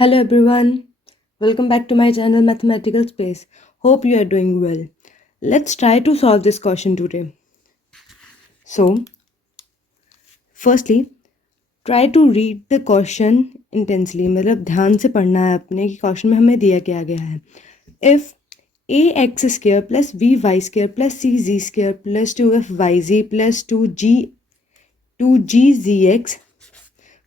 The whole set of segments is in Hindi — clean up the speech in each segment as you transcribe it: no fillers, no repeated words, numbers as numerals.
Hello everyone, welcome back to my channel Mathematical Space. Hope you are doing well. Let's try to solve this question today. So, firstly, try to read the question intensely. मतलब ध्यान से पढ़ना है अपने कि क्वेश्चन में हमें दिया क्या गया है. If ax square plus by square plus cz square plus 2fyz plus 2gzx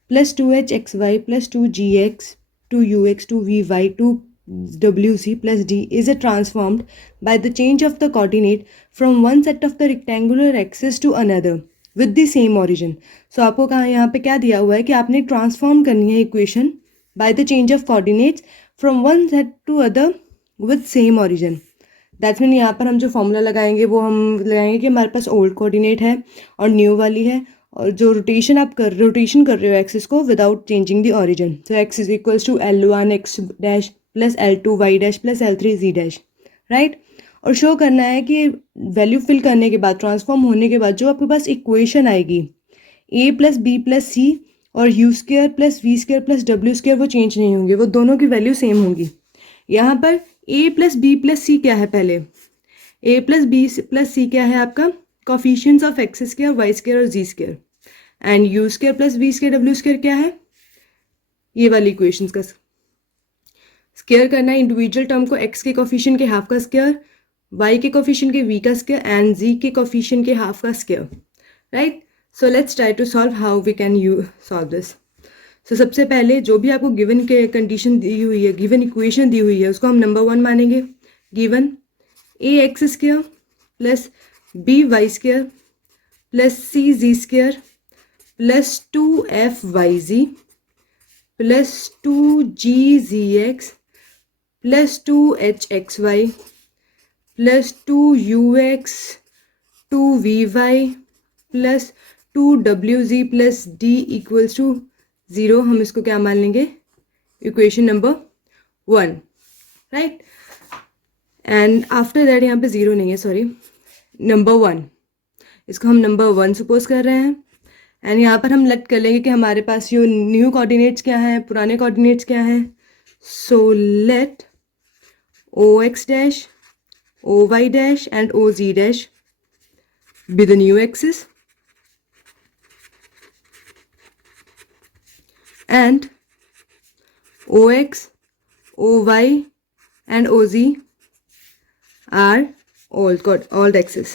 plus 2hxy plus 2gx 2ux 2vy 2wc plus d is transformed by the change of the coordinate from one set of the rectangular axis to another with the same origin. So आपको कहाँ यहाँ पे क्या दिया हुआ है कि आपने ट्रांसफॉर्म करनी है equation by the change of coordinates from one set to other with same origin. That's mean यहाँ पर हम जो फॉर्मूला लगाएंगे वो हम लगाएंगे कि हमारे पास ओल्ड कोऑर्डिनेट है और न्यू वाली है, और जो रोटेशन कर रहे हो एक्सिस को without changing the origin. So x is equals to L1 x dash plus L2 y dash plus L3 z dash, right. और शो करना है कि वैल्यू फिल करने के बाद, ट्रांसफॉर्म होने के बाद जो आपके पास इक्वेशन आएगी a plus B plus c और u square plus we square plus डब्ल्यू स्क्र वो चेंज नहीं होंगे, वो दोनों की वैल्यू सेम होंगी. यहाँ पर a plus B plus C क्या है, पहले a plus B plus C क्या है आपका coefficients of X square Y square और Z square, and U square plus we square W square क्या है, ये वाली इक्वेशंस का स्क्र करना है इंडिविजुअल टर्म को, एक्स के कोफिशिएंट के हाफ का स्क्र, वाई के कोफिशिएंट के वी का स्क्र एंड जी के कोफिशिएंट के हाफ का square, right. So let's try to solve how we can you solve this. So सबसे पहले जो भी आपको गिवन के कंडीशन दी हुई है, गिवन इक्वेशन दी हुई है, उसको हम नंबर 1 मानेंगे. Given a x square plus b y square plus c z square plus 2fyz plus 2gzx plus 2hxy plus 2ux 2vy plus 2wz plus d equals to 0. हम इसको क्या मान लेंगे, equation number 1, right. And after that यहाँ पे 0 नहीं है, सॉरी, नंबर 1, इसको हम नंबर 1 सपोज कर रहे हैं. एंड यहाँ पर हम लेट कर लेंगे कि हमारे पास ये न्यू कोऑर्डिनेट्स क्या हैं, पुराने कोऑर्डिनेट्स क्या हैं. So let O x dash O y dash and O z dash be the new axis and OX, OY and OZ are old axis,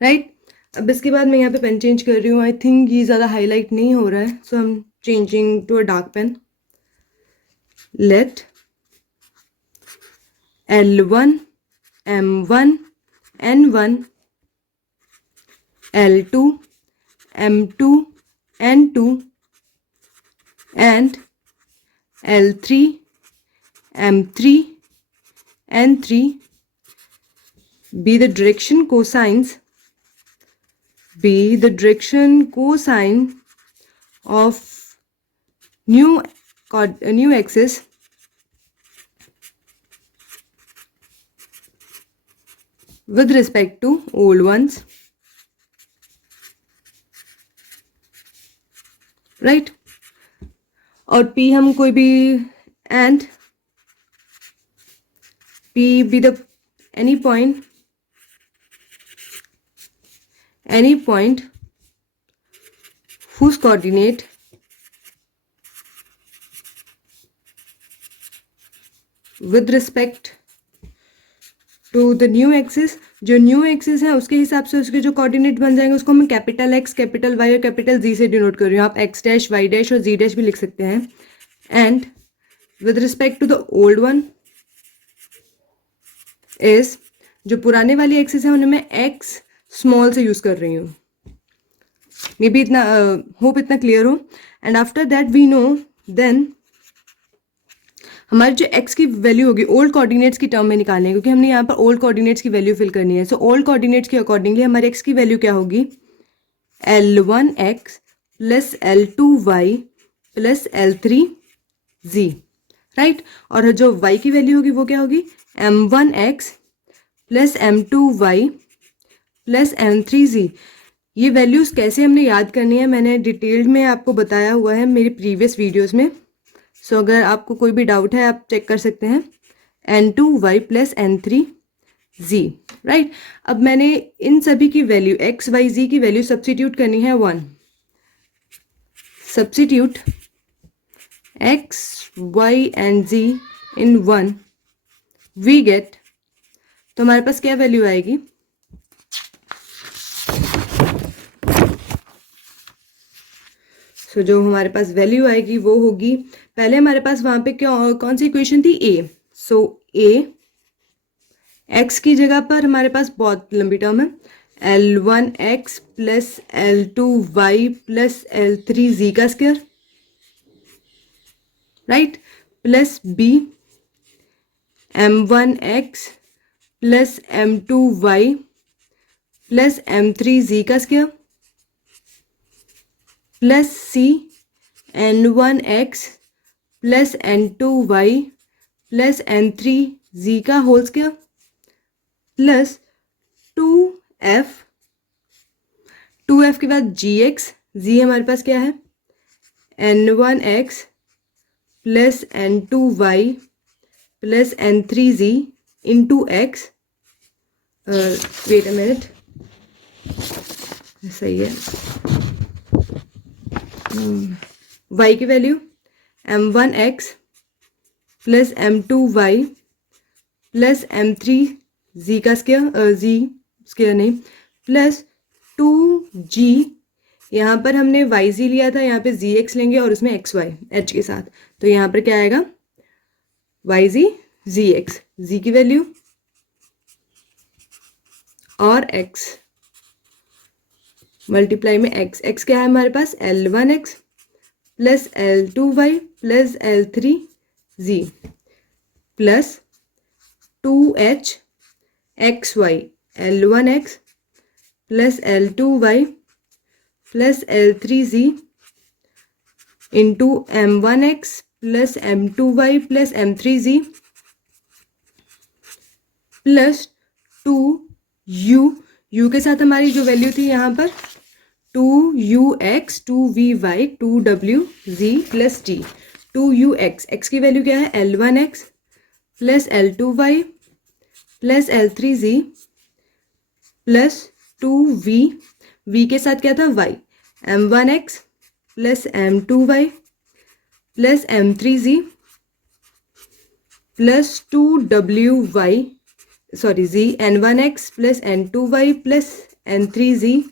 right. अब इसके बाद मैं यहाँ पे पेन चेंज कर रही हूँ. आई थिंक ये ज़्यादा हाईलाइट नहीं हो रहा है, सो हम changing to a dark pen. Let L1 M1 N1 L2 M2 N2 and L3 M3 N3 be the direction cosine of new axis with respect to old ones, right. और P हम कोई भी, and P be the any point whose coordinate with respect to the new axis, जो न्यू एक्सिस है उसके हिसाब से उसके जो कोऑर्डिनेट बन जाएंगे उसको हम कैपिटल एक्स कैपिटल वाई और कैपिटल जी से डिनोट कर रही हूँ. आप एक्स डैश वाई डैश और जी डैश भी लिख सकते हैं. And with respect to the old one is, जो पुराने वाली एक्सिस है उन्हें मैं एक्स स्मॉल से यूज़ कर रही हूँ. मे बी इतना होप इतना क्लियर हो. And after that we know, then हमारी जो x की वैल्यू होगी ओल्ड कोऑर्डिनेट्स की टर्म में निकालनी है, क्योंकि हमने यहाँ पर ओल्ड कोऑर्डिनेट्स की वैल्यू फिल करनी है. सो ओल्ड कोऑर्डिनेट्स के अकॉर्डिंगली हमारे x की वैल्यू क्या होगी, L1x plus L2y plus L3z, right. और जो y की वैल्यू होगी वो क्या होगी, M1x plus M2y plus M3z. ये वैल्यूज़ कैसे हमने याद करनी है मैंने डिटेल्ड में आपको बताया हुआ है मेरी प्रीवियस वीडियोस में। सो अगर आपको कोई भी डाउट है आप चेक कर सकते हैं। n2y plus n3z, right. अब मैंने इन सभी की वैल्यू x y z की वैल्यू सब्स्टिट्यूट करनी है 1। Substitute x y and z in 1 we get, तो हमारे पास क्या वैल्यू आएगी, जो हमारे पास वैल्यू आएगी वो होगी, पहले हमारे पास वहाँ पे क्या कौन सी इक्वेशन थी, a। सो a x की जगह पर हमारे पास बहुत लंबी टर्म है, L1x plus L2y plus L3z का square, right, plus b M1x plus M2y plus M3z का square, plus c N1x plus N2y plus N3z का होल स्क्वायर, प्लस 2f के बाद gx, z हमारे पास क्या है, N1x plus N2y plus N3z into x, wait a minute, सही है, y की value M1x plus M2y plus M3z का स्क्वायर, z स्क्वायर नहीं, प्लस 2g, यहाँ पर हमने yz लिया था, यहाँ पे zx लेंगे और उसमें xy h के साथ, तो यहाँ पर क्या आएगा, yz zx, z की वैल्यू और x मल्टीप्लाई में x क्या है हमारे पास, L1x plus L2y plus L3z plus 2h xy L1x plus L2y plus L3z into M1x plus M2y plus M3z plus 2u के साथ हमारी जो वैल्यू थी यहाँ पर 2ux 2vy 2wz plus t, 2ux, x की वैल्यू क्या है, L1x plus L2y plus L3z plus 2v, v के साथ क्या था y, M1x plus M2y plus M3z plus 2wy, sorry z, N1x plus N2y plus N3z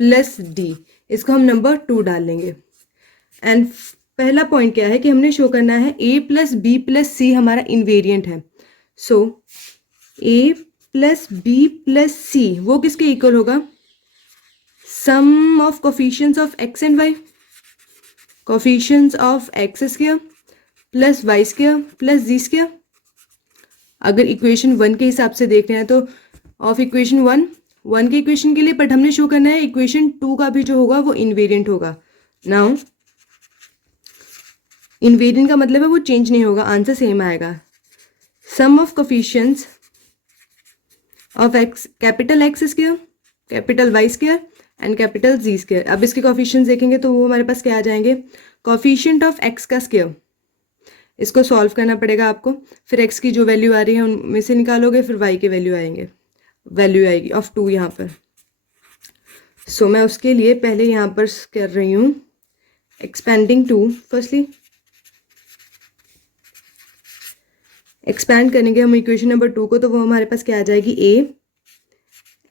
plus d, इसको हम नंबर 2 डाल लेंगे। एंड पहला पॉइंट क्या है कि हमने शो करना है a plus b plus c हमारा इनवेरिएंट है। So a plus b plus c वो किसके इक्वल होगा, sum of coefficients of x and y, coefficients of x square plus y square plus z square. अगर इक्वेशन 1 के हिसाब से देख रहे हैं तो ऑफ इक्वेशन 1 के इक्वेशन के लिए, बट हमने शो करना है इक्वेशन 2 का भी जो होगा वो इनवेरिएंट होगा। नाउ इनवेरिएंट का मतलब है वो चेंज नहीं होगा, आंसर सेम आएगा। Sum of coefficients of x, capital x square capital y square and capital z square. अब इसके कोफिशिएंट्स देखेंगे तो वो हमारे पास क्या आ जाएंगे, कोफिशिएंट ऑफ x का स्क्वायर, इसको सॉल्व करना पड़ेगा आपको, फिर x की जो वैल्यू आ रही है उनमें से निकालोगे, फिर y की वैल्यू आएगी ऑफ 2 यहाँ पर। सो मैं उसके लिए पहले यहाँ पर कर रही हूँ एक्सपेंडिंग 2, फर्स्टली एक्सपैंड करेंगे हम इक्वेशन नंबर 2 को, तो वो हमारे पास क्या आ जाएगी,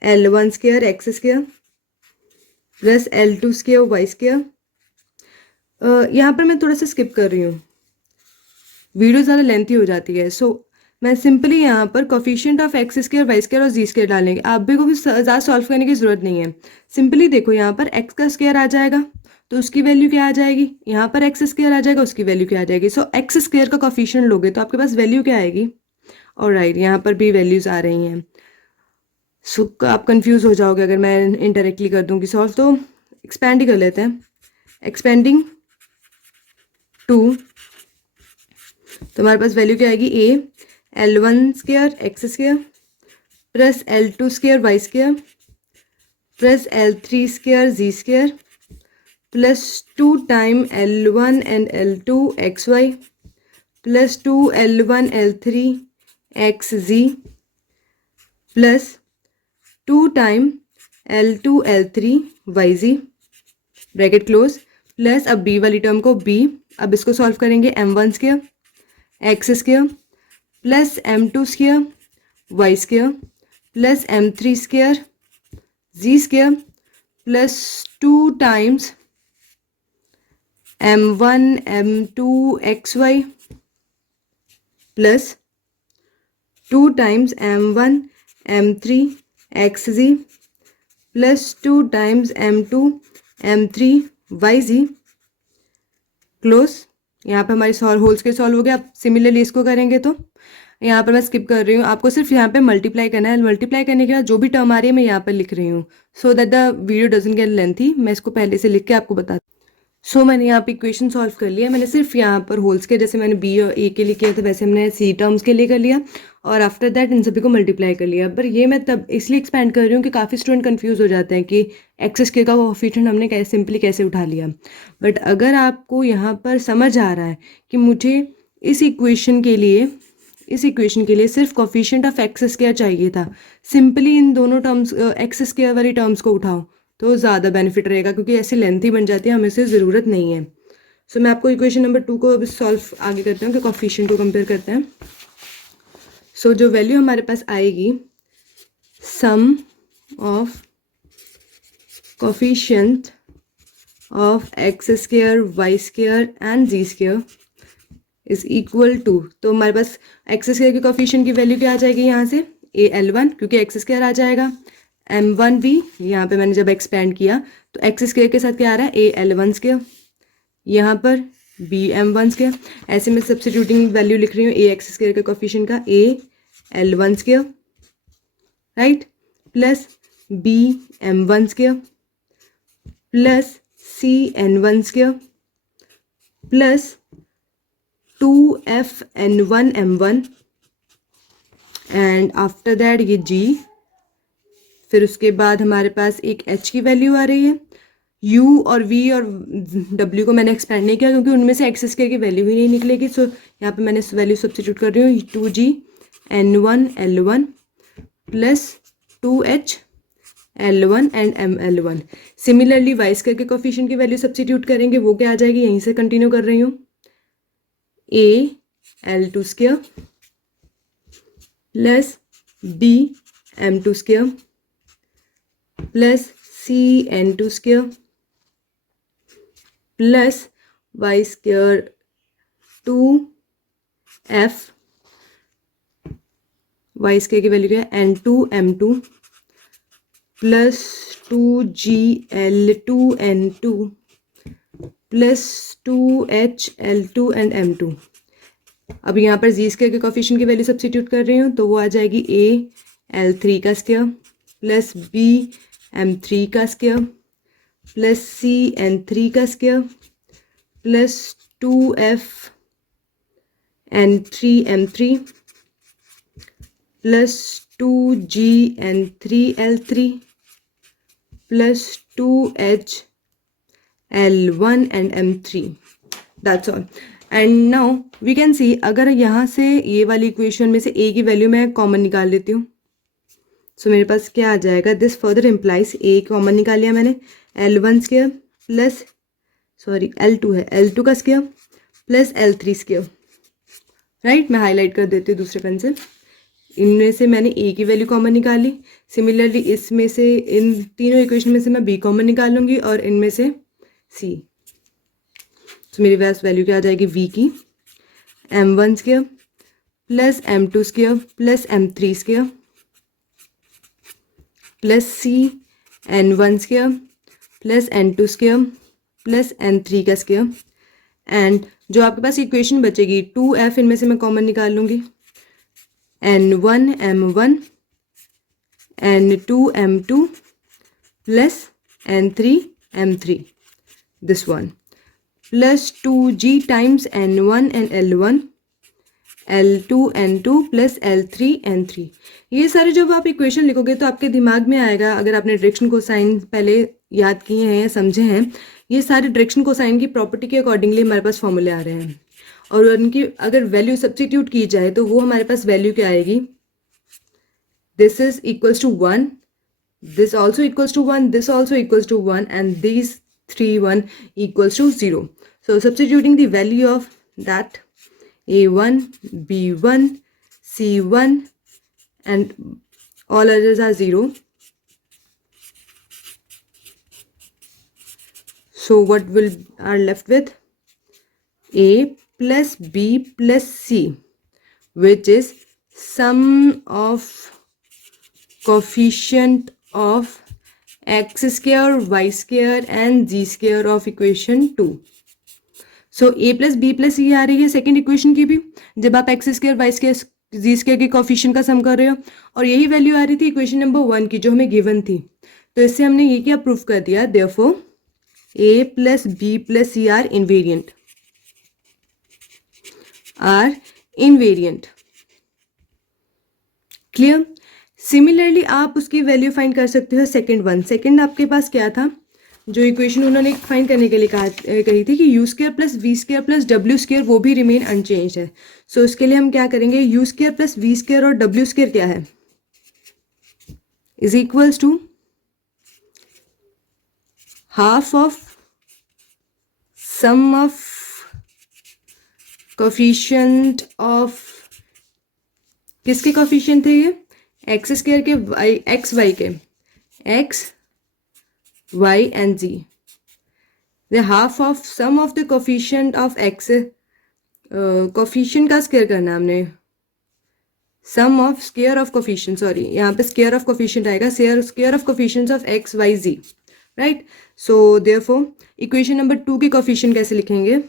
a L1 square x square plus L2 square y square. यहाँ पर मैं थोड़ा सा स्किप कर रही हूँ, वीडियो ज़्यादा लेंथी हो जाती है। सो मैं सिंपली यहाँ पर coefficient of x square Y square और z स्क्वायर डालेंगे, आप भी को भी ज़्यादा सॉल्व करने की ज़रूरत नहीं है। सिंपली देखो यहाँ पर x का स्क्वायर आ जाएगा तो उसकी वैल्यू क्या आ जाएगी, यहाँ पर x स्क्वायर आ जाएगा उसकी वैल्यू क्या आ जाएगी। सो x स्क्वायर का कोफिशिएंट लोगे तो आपके पास वैल्यू क्या आएगी, और राइट यहाँ पर भी वैल्यूज़ आ रही हैं। सो आप कंफ्यूज हो जाओगे अगर मैं इनडायरेक्टली कर दूँगी सॉल्व, तो एक्सपेंड ही कर लेते हैं। एक्सपेंडिंग 2, तो हमारे पास वैल्यू क्या आएगी, a L1 square x square plus L2 square y square plus L3 square Z square plus 2 time L1 and L2 XY plus 2 L1 L3 XZ plus 2 time L2 L3 YZ bracket close plus अब b वाली टर्म को b, अब इसको सॉल्व करेंगे m1 square x square plus m2 square y square plus m3 square z square plus 2 times m1 m2 xy plus 2 times m1 m3 xz plus 2 times m2 m3 yz close. यहाँ पे हमारी होल्स के सॉल्व हो गया। अब सिमिलरली इसको करेंगे तो यहाँ पर मैं स्किप कर रही हूँ, आपको सिर्फ यहाँ पे मल्टीप्लाई करना है। मल्टीप्लाई करने के बाद जो भी टर्म आ रही है मैं यहाँ पर लिख रही हूँ so that the video doesn't get lengthy. मैं इसको पहले से लिख के आपको बता मैंने यहाँ पे इक्वेशन सॉल्व कर लिया। मैंने सिर्फ यहाँ पर होल्स के जैसे मैंने बी और ए के लिए किया था वैसे हमने सी टर्म्स के लिए कर लिया और आफ्टर दैट इन सभी को मल्टीप्लाई कर लिया। पर ये मैं तब इसलिए एक्सपेंड कर रही हूँ कि काफ़ी स्टूडेंट कंफ्यूज हो जाते हैं कि एक्स स्क्वायर का कोएफिशिएंट हमने कैसे सिंपली कैसे उठा लिया। बट अगर आपको यहाँ पर समझ आ रहा है कि मुझे इस इक्वेशन के लिए सिर्फ कोएफिशिएंट ऑफ एक्स स्क्वायर चाहिए था, सिंपली इन दोनों टर्म्स एक्स स्क्वायर वाली टर्म्स को उठाओ तो ज़्यादा बेनिफिट रहेगा, क्योंकि ऐसी लेंथी बन जाती है, हमें से ज़रूरत नहीं है। मैं आपको इक्वेशन नंबर 2 को अब सॉल्व आगे करते हैं कि कोएफिशिएंट को कंपेयर करते हैं। जो वैल्यू हमारे पास आएगी sum of coefficient of X square Y square and Z square is equal to, तो हमारे पास एक्स स्क्वायर के कोएफिशिएंट की वैल्यू क्या आ जाएगी यहाँ से AL1, क्योंकि एक्स स्क्वायर आ जाएगा, M1 भी यहाँ पे मैंने जब एक्सपेंड किया तो एक्स स्क्वायर के साथ क्या आ रहा है AL1 स्क्वायर, यहाँ पर BM1 स्क्वायर। ऐसे में सब्स्टिट्यूटिंग वैल्यू लिख रही हूँ AX स्क्वायर के कोएफिशिएंट का AL1 square right plus BM1 square plus CN1 square plus 2FN1 M1 and after that ये G। फिर उसके बाद हमारे पास एक H की वैल्यू आ रही है। U और V और W को मैंने एक्सपेंड नहीं किया क्योंकि उनमें से एक्स स्क्वायर की वैल्यू ही नहीं निकलेगी। यहाँ पे मैंने वैल्यू सब्स्टिट्यूट कर रही हूँ 2G N1 L1 plus 2H L1 and ML1। Similarly y square के कोएफिशिएंट की वैल्यू सब्स्टिट्यूट करेंगे, वो क्या आ जाएगी, यहीं से कंटिन्यू कर रही हूँ AL2 square plus BM2 square plus CN2 square plus y square 2F y square की वैल्यू क्या है N2 M2 plus 2GL2 N2 plus 2H L2 and M2। अब यहाँ पर जी स्क्वायर के कोएफिशिएंट की वैल्यू सब्स्टिट्यूट कर रही हूँ तो वो आ जाएगी AL3 का स्क्वायर प्लस BM3 का स्क्वायर प्लस CN3 का square plus 2FN3 M3 plus 2GN3 L3 plus 2H L1 and M3। That's all. And now we can see, अगर यहाँ से ये वाली इक्वेशन में से A की वैल्यू मैं कॉमन निकाल लेती हूँ मेरे पास क्या आ जाएगा, this further implies A common निकाल लिया मैंने L1 स्क्वायर प्लस L2 है L2 का square plus L3 square right. मैं हाईलाइट कर देती हूँ दूसरे पेन से। इनमें से मैंने A की वैल्यू कॉमन निकाली, सिमिलरली इसमें से इन तीनों इक्वेशन में से मैं B कॉमन निकाल लूँगी और इनमें से C। मेरी वैल्यू क्या आ जाएगी V की M1 square plus M2 square plus M3 square plus CN1 square plus N2 square plus N3 का स्क्वायर। एंड जो आपके पास इक्वेशन बचेगी 2F, इनमें से मैं कॉमन निकाल लूँगी N1 M1 N2 M2 plus N3 M3 this one plus 2G times N1 and L1 L2N2 plus L3N3। ये सारे जब आप इक्वेशन लिखोगे तो आपके दिमाग में आएगा, अगर आपने डायरेक्शन कोसाइन पहले याद किए हैं या समझे हैं, ये सारे डायरेक्शन कोसाइन की प्रॉपर्टी के अकॉर्डिंगली हमारे पास फॉर्मूले आ रहे हैं, और उनकी अगर वैल्यू सब्स्टिट्यूट की जाए तो वो हमारे पास वैल्यू क्या आएगी, this is equals to 1, this also equals to 1, this also equals to 1, and these 1 equals to 0. So substituting the value of that, a1, b1, c1, and all others are 0. So what will are left with? A plus b plus c, which is sum of coefficient of x square, y square and z square of equation 2. So a plus b plus c आ रही है सेकेंड इक्वेशन की भी, जब आप x square, y square, z square के कोफिशिएंट का सम कर रहे हो, और यही वैल्यू आ रही थी इक्वेशन नंबर 1 की जो हमें गिवन थी। तो इससे हमने ये क्या प्रूफ कर दिया, therefore a plus b plus c are invariant। Clear? Similarly आप उसकी वैल्यू फाइंड कर सकते हो सेकंड आपके पास क्या था, जो इक्वेशन उन्होंने फाइंड करने के लिए कही थी कि u square plus we square plus W square वो भी रिमेन अनचेंज है। सो उसके लिए हम क्या करेंगे, U square plus we square और डब्ल्यू स्क्वायर क्या है, is equals to half of sum of coefficient of, किसके कोफिशिएंट थे ये, एक्स स्क्वायर के, वाई एक्स वाई के, X Y and Z, the half of sum of the coefficient of X, coefficient का स्क्वायर करना है हमने, sum of square of coefficient, sorry यहाँ पे स्क्वायर ऑफ कोफिशिएंट आएगा, square of coefficients of x Y Z, right. So therefore equation number 2 के कोफिशिएंट कैसे लिखेंगे,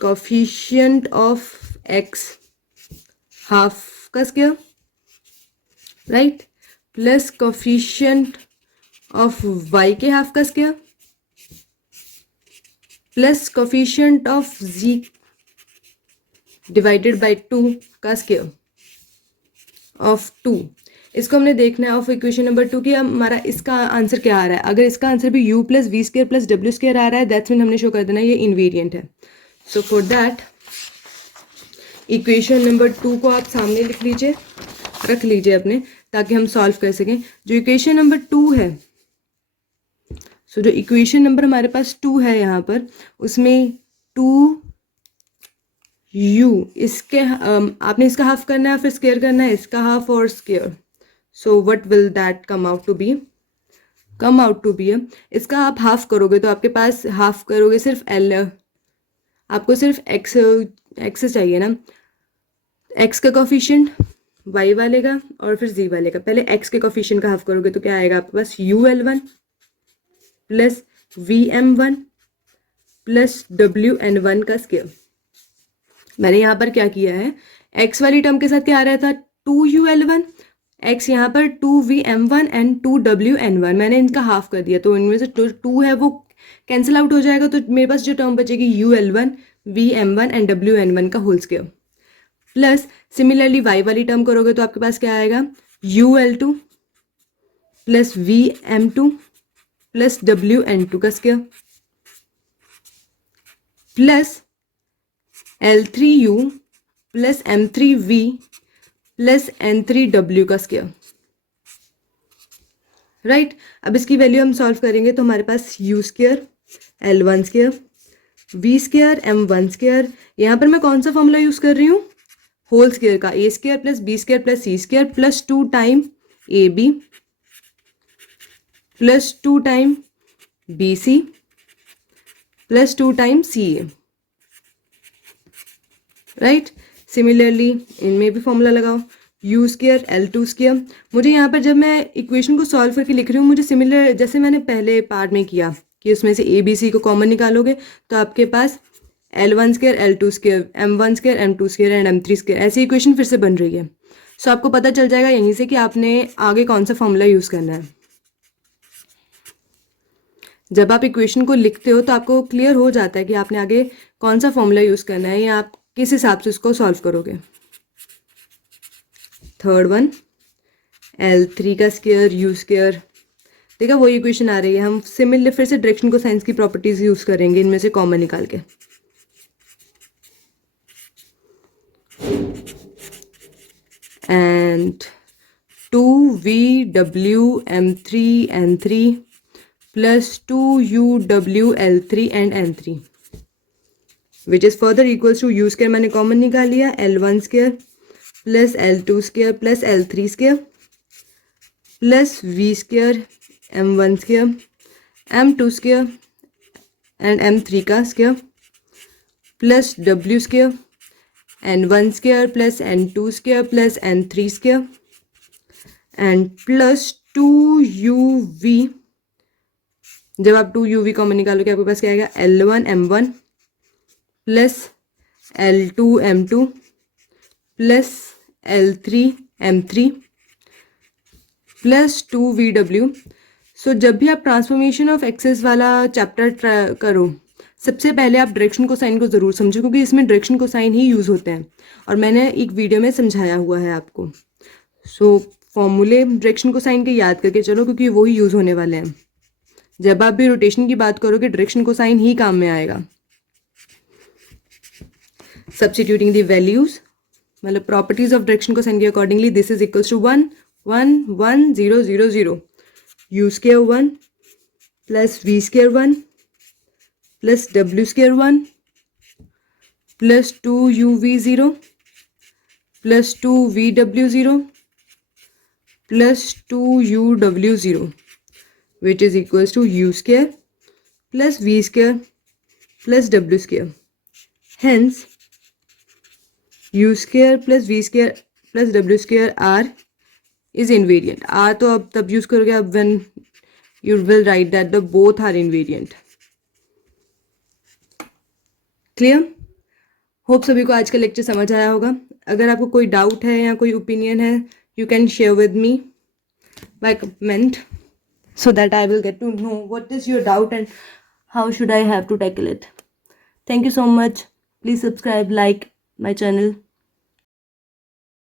कोफिशिएंट ऑफ एक्स हाफ का square, right, plus coefficient of Y के हाफ का square, plus coefficient of Z divided by 2 का स्क्वायर ऑफ 2। इसको हमने देखना है ऑफ इक्वेशन नंबर 2 की हमारा इसका आंसर क्या आ रहा है। अगर इसका आंसर भी u plus we square plus W square आ रहा है, दैट्स मीन हमने शो कर देना ये इनवेरिएंट है। So for that equation number 2 को आप सामने लिख लीजिए, रख लीजिए अपने, ताकि हम सॉल्व कर सकें। जो इक्वेशन नंबर 2 है, सो जो इक्वेशन नंबर हमारे पास 2 है यहाँ पर, उसमें 2u, इसके आपने इसका हाफ करना है, फिर स्क्वायर करना है इसका हाफ और square. So what will that come out to be, इसका आप हाफ करोगे तो आपके पास हाफ करोगे सिर्फ एल, आपको सिर्फ एक्स चाहिए ना, एक्स का कोफिशिएंट वाई वाले का और फिर जी वाले का। पहले एक्स के कोफिशिएंट का हाफ करोगे तो क्या आएगा आपके पास, UL1 plus VM1 plus WN1 का स्क्वायर। मैंने यहाँ पर क्या किया है, एक्स वाली टर्म के साथ क्या आ रहा था 2UL1, एक्स यहाँ पर 2VM1 एंड 2WN1, मैंने इनका हाफ कर दिया, तो इनमें से 2 है वो कैंसिल आउट हो जाएगा, तो मेरे पास जो टर्म बचेगी UL1 VM1 एंड WN1 का whole square, plus similarly y वाली टर्म करोगे तो आपके पास क्या आएगा, UL2 plus VM2 plus WN2 का square, plus L3U plus M3V plus N3W का स्क्वायर, राइट। अब इसकी वैल्यू हम सॉल्व करेंगे तो हमारे पास U square L1 square V square M1 square, यहाँ पर मैं कौन सा फॉर्मूला यूज कर रही हूँ, होल स्क्वायर का, A square plus B square plus C square plus 2 time AB plus 2 time BC plus 2 time CA, right. Similarly इनमें भी फॉर्मूला लगाओ, U स्क्वायर L2 स्क्वायर। मुझे यहाँ पर जब मैं इक्वेशन को सॉल्व करके लिख रही हूँ, मुझे सिमिलर जैसे मैंने पहले पार्ट में किया कि उसमें से ABC को कॉमन निकालोगे तो आपके पास L1 square L2 square M1 square M2 square and M3 square, ऐसी इक्वेशन फिर से बन रही है। सो आपको पता चल जाएगा यहीं से कि आपने आगे कौन सा फॉर्मूला यूज़ करना है। जब आप इक्वेशन को लिखते हो तो आपको क्लियर हो जाता है कि आपने आगे कौन सा फॉर्मूला यूज़ करना है, या आप किस हिसाब से उसको सॉल्व करोगे। थर्ड वन L3 का स्क्वायर U स्क्वायर, देखा वही इक्वेशन आ रही है। हम सिमिलर फिर से डायरेक्शन को साइंस की प्रॉपर्टीज यूज करेंगे इनमें से कॉमन निकाल के। And 2VWM3N3 plus 2UWL3 and N3 which is further equals to U square मैंने कॉमन निकाल लिया, L1 square plus L2 square plus L3 square plus V square M1 square M2 square and M3 का square plus W square N1 square plus N2 square plus N3 square and plus 2UV, जब आप 2UV कॉमन निकालोगे आपके पास क्या आएगा, L1 M1 plus L2 M2 plus L3 M3 plus 2VW। सो जब भी आप ट्रांसफॉर्मेशन ऑफ एक्सेस वाला चैप्टर करो, सबसे पहले आप डायरेक्शन कोसाइन को ज़रूर समझो, क्योंकि इसमें डायरेक्शन कोसाइन ही यूज़ होते हैं और मैंने एक वीडियो में समझाया हुआ है आपको। सो फॉर्मूले डायरेक्शन कोसाइन के याद करके चलो, क्योंकि वो ही यूज़ होने वाले हैं। जब आप भी रोटेशन की बात करोगे डायरेक्शन कोसाइन ही काम में आएगा। सब्स्टिट्यूटिंग द वैल्यूज, मतलब प्रॉपर्टीज ऑफ डायरेक्शन कोसाइन के accordingly, this is equals to 1 1 1 0 0 0, U square 1 plus V square 1 plus W square 1 plus 2UV 0 plus 2VW 0 plus 2UW 0 which is equals to U square plus V square plus W square. Hence, U square plus V square plus W square R is invariant. R तो अब तब यूज करोगे अब when you will write that the both are invariant. Clear? Hope सभी को आज का लेक्चर समझ आया होगा। अगर आपको कोई डाउट है या कोई ओपिनियन है, you can share with me by comment, so that I will get to know what is your doubt and how should I have to tackle it. Thank you so much. Please subscribe, like my channel.